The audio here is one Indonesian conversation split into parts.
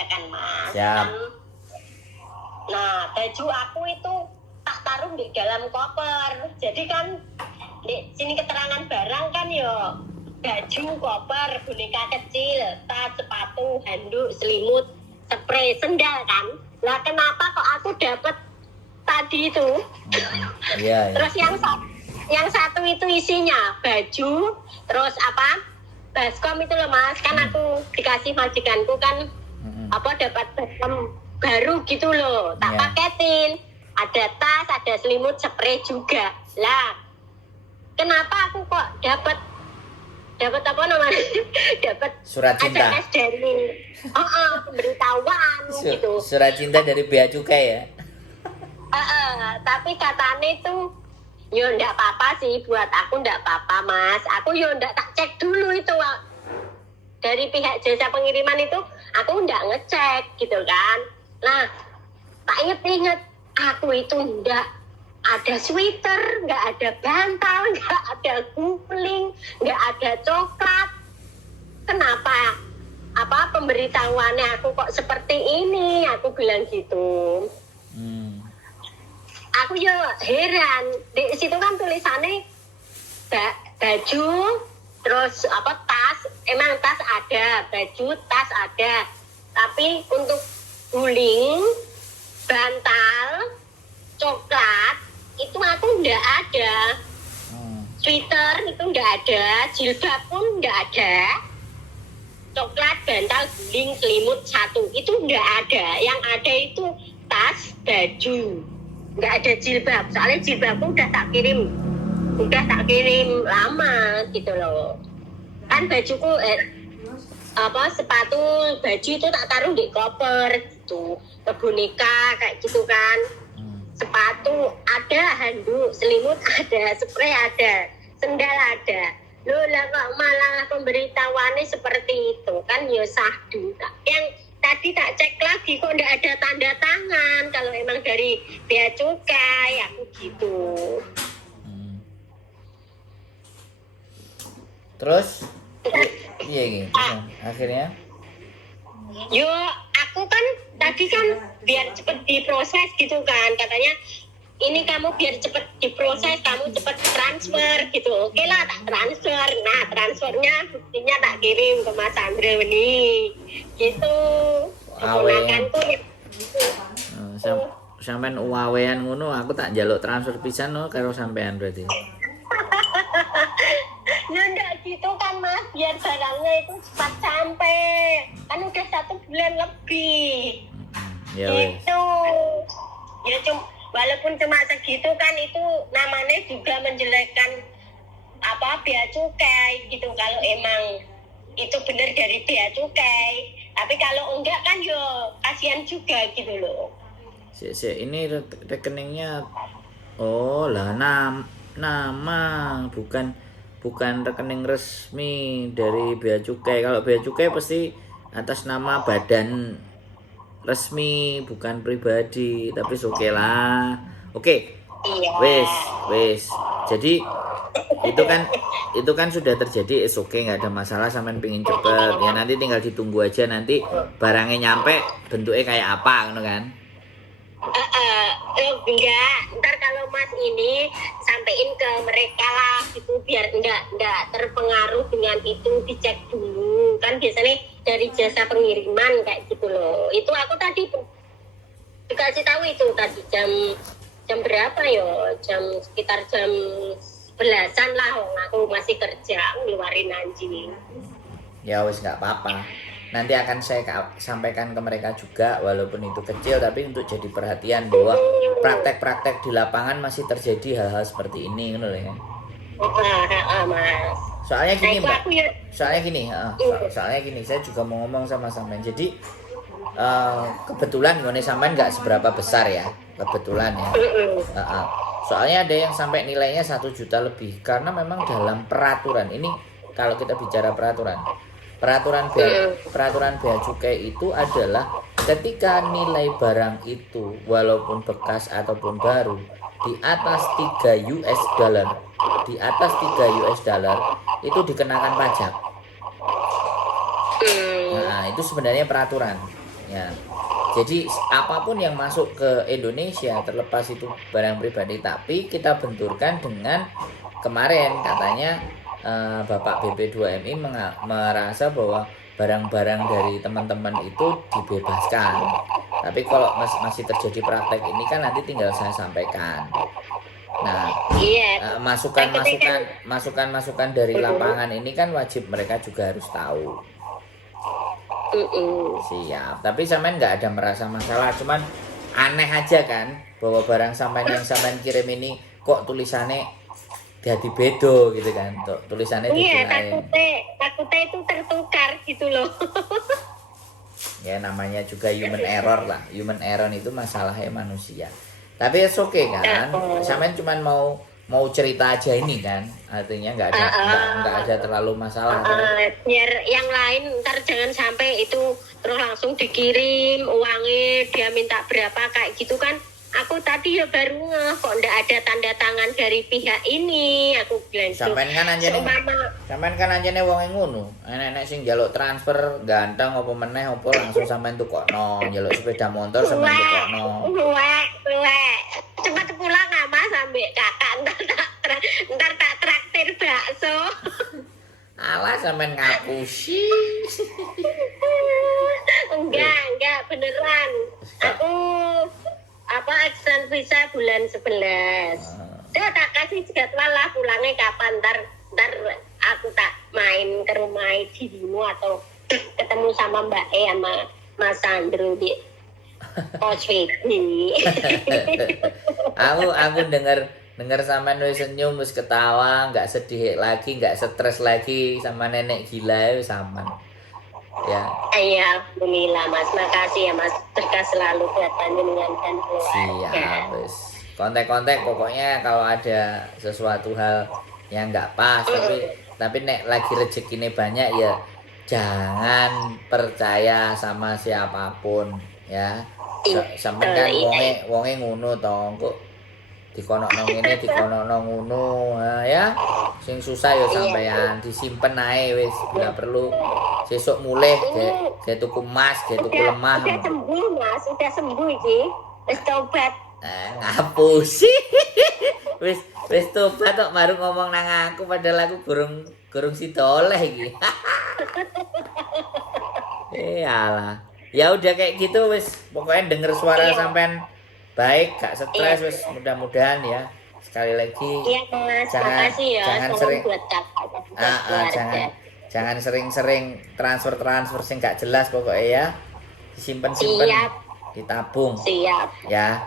ya kan Mas. Siap. Nah baju aku itu tak taruh di dalam koper. Jadi kan di sini keterangan barang kan yo baju, koper, boneka kecil, tas, sepatu, handuk, selimut, spray, sendal kan. Lah kenapa kok aku dapat tadi itu? Iya. Terus yang satu itu isinya baju, terus apa? Baskom itu loh Mas, kan aku dikasih majikanku kan apa dapat baskom baru gitu loh, tak paketin. Ada tas, ada selimut, spray juga. Lah, kenapa aku kok dapat apa namanya? Dapat surat cinta. SMS dari pemberitahuan gitu. Surat cinta dari bea cukai ya. Tapi katanya tuh yo ndak apa-apa sih, buat aku ndak apa-apa Mas. Aku yo ndak tak cek dulu itu dari pihak jasa pengiriman itu, aku ndak ngecek gitu kan. Nah, tak inget aku itu ndak ada sweater, nggak ada bantal, nggak ada guling, nggak ada coklat. Kenapa? Apa pemberitahuannya aku kok seperti ini? Aku bilang gitu. Aku ya heran, di situ kan tulisannya baju, terus apa tas, emang tas ada, baju, tas ada, tapi untuk guling, bantal, coklat itu aku nggak ada, sweater itu nggak ada, jilbab pun nggak ada, coklat, bantal, guling, selimut satu itu nggak ada, yang ada itu tas, baju. Nggak ada jilbab, soalnya jilbabku udah tak kirim lama gitu loh. Kan bajuku sepatu, baju itu tak taruh di koper gitu, ke boneka kayak gitu kan. Sepatu ada, handuk, selimut ada, spray ada, sendal ada. Loh lah kok malah pemberitahuannya seperti itu kan, ya sahdu. Yang tadi tak cek lagi kok nggak ada tanda tangan kalau emang dari bea cukai, aku gitu. Terus iya gitu. Akhirnya Yo aku kan tadi kan biar cepet diproses gitu kan, katanya ini kamu biar cepet diproses, kamu cepet transfer gitu. Oke lah, tak transfer. Nah transfernya buktinya tak kirim ke Mas Andre ini gitu. Keponakanku gitu. Sampean uawean ngono, aku tak njaluk transfer pisan no karo sampean berarti. Ya enggak gitu kan Mas, biar barangnya itu cepat sampai. Kan udah 1 bulan lebih. Ya gitu. Ya walaupun cuma segitu kan itu namanya juga menjelekkan apa bea cukai gitu, kalau emang itu benar dari bea cukai. Tapi kalau enggak kan yo kasihan juga gitu loh. Ini rekeningnya lah nama bukan rekening resmi dari bea cukai. Kalau bea cukai pasti atas nama badan resmi, bukan pribadi. Tapi oke lah. Oke. Iya. Wes. Jadi itu kan sudah terjadi, oke, nggak ada masalah, sampean pingin cepet ya, nanti tinggal ditunggu aja nanti barangnya nyampe bentuknya kayak apa kan. Enggak, ntar kalau Mas ini sampein ke mereka lah gitu, biar enggak terpengaruh dengan itu, dicek dulu kan biasanya dari jasa pengiriman kayak gitu loh. Itu aku tadi dikasih tahu itu tadi jam berapa yo, sekitar jam 11-an lah, aku masih kerja ngeluarin anjing. Ya wes, nggak apa-apa, nanti akan saya sampaikan ke mereka juga, walaupun itu kecil tapi untuk jadi perhatian bahwa praktek-praktek di lapangan masih terjadi hal-hal seperti ini gitu ya. Mas. Soalnya gini Mbak, soalnya gini, saya juga mau ngomong sama sampean. Jadi kebetulan ngone sampean nggak seberapa besar ya, kebetulan ya. Soalnya ada yang sampai nilainya 1 juta lebih, karena memang dalam peraturan ini, kalau kita bicara peraturan bea cukai itu adalah ketika nilai barang itu walaupun bekas ataupun baru di atas 3 US dollar, itu dikenakan pajak. Nah, itu sebenarnya peraturan. Ya. Jadi apapun yang masuk ke Indonesia terlepas itu barang pribadi, tapi kita benturkan dengan kemarin katanya Bapak BP2MI merasa bahwa barang-barang dari teman-teman itu dibebaskan. Tapi kalau masih terjadi praktek ini kan nanti tinggal saya sampaikan. Nah, Iya. masukan dari lapangan ini kan wajib mereka juga harus tahu. Siap. Tapi sampean nggak ada merasa masalah, cuman aneh aja kan bahwa barang sampean yang sampean kirim ini kok tulisannya jadi bedo gitu kan, tulisannya iya, lain. takutnya itu tertukar gitu loh. Ya namanya juga human error lah. Human error itu masalahnya manusia. Tapi it's okay kan. Sampean cuma mau cerita aja ini kan. Artinya nggak ada terlalu masalah. Biar yang lain ntar jangan sampai itu terus langsung dikirim uangnya dia minta berapa kayak gitu kan. Aku tadi ya baru ngeh kok ndak ada tanda tangan dari pihak ini. Aku bilang sampean kan anjene wong ngono. Enek sing njaluk transfer ganteng apa meneh apa langsung sampean tukokno, njaluk sepeda motor sampean tukokno. Cepat pulang sama sampai kakak ntar tak traktir bakso. Alah sampean ngapusi. Enggak beneran. Aku aksen visa bulan 11. Dia tak kasih jadwal lah pulangnya kapan, ntar aku tak main ke rumah dirimu atau ketemu sama Mbak sama Mas Sandro di Oswedi. aku denger sampean wis senyum, wis ketawa, nggak sedih lagi, nggak stres lagi sama nenek gila wis aman. Ya. Iya, alhamdulillah Mas. Makasih ya Mas. Berkah selalu buat panjenengan dan keluarga. Siap, wis. Kontek-kontek pokoknya kalau ada sesuatu hal yang nggak pas, tapi nek lagi rezekine banyak ya jangan percaya sama siapapun ya. Sampeyan kan wonge ngono to, kok dikonokno ngene dikonokno ngono ya. Sing susah ya sampean disimpen ae wis, ora perlu sesuk mulih ge tuku emas, ge tuku lemah. Udah sembuh Mas, udah sembuh iki. Wis tobat. Ngapusi. wis tobat kok baru ngomong nang aku padahal aku gurung sida oleh iki. Alah. Ya udah kayak gitu wis, pokoknya denger suara sampean baik, gak stres wis, mudah-mudahan ya. Sekali lagi. Iya Mas, makasih ya. Jangan sering buat kakak. Jangan sering-sering transfer sing gak jelas pokoknya ya. Disimpen-simpen, ditabung. Siap. Ya.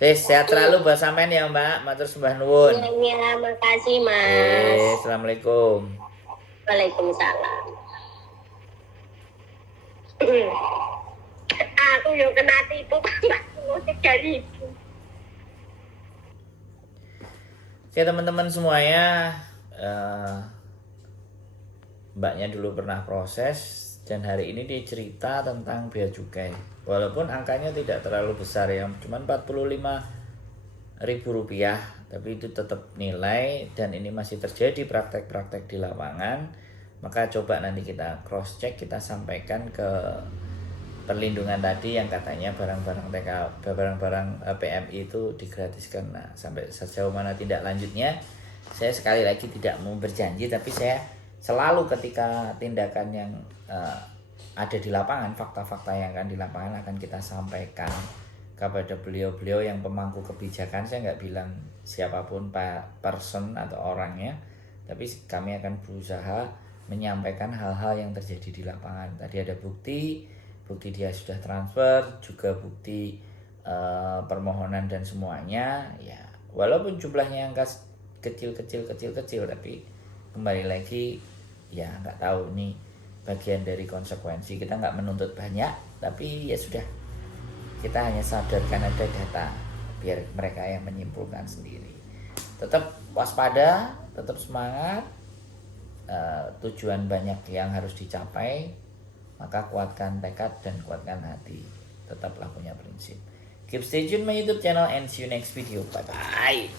Sehat selalu buat sampean ya Mbak. Matur sembah nuwun. Iya, makasih Mas. Assalamualaikum. Waalaikumsalam. Aku yang kena tipu Mbak 3.000. Oke teman-teman semuanya, mbaknya dulu pernah proses dan hari ini dia cerita tentang bea cukai. Walaupun angkanya tidak terlalu besar ya, cuma Rp45.000, tapi itu tetap nilai dan ini masih terjadi praktek-praktek di lapangan. Maka coba nanti kita cross check, kita sampaikan ke perlindungan tadi yang katanya barang-barang PMI itu digratiskan. Nah, sampai sejauh mana tindak lanjutnya saya sekali lagi tidak mau berjanji, tapi saya selalu ketika tindakan yang ada di lapangan, fakta-fakta yang akan di lapangan akan kita sampaikan kepada beliau-beliau yang pemangku kebijakan. Saya nggak bilang siapapun person atau orangnya, tapi kami akan berusaha menyampaikan hal-hal yang terjadi di lapangan. Tadi ada bukti dia sudah transfer, juga bukti permohonan dan semuanya ya, walaupun jumlahnya angka kecil, tapi kembali lagi ya nggak tahu nih, bagian dari konsekuensi. Kita nggak menuntut banyak, tapi ya sudah, kita hanya sadarkan ada data biar mereka yang menyimpulkan sendiri. Tetap waspada, tetap semangat, tujuan banyak yang harus dicapai, maka kuatkan tekad dan kuatkan hati. Tetaplah punya prinsip. Keep stay tune my YouTube channel and see you next video. Bye bye.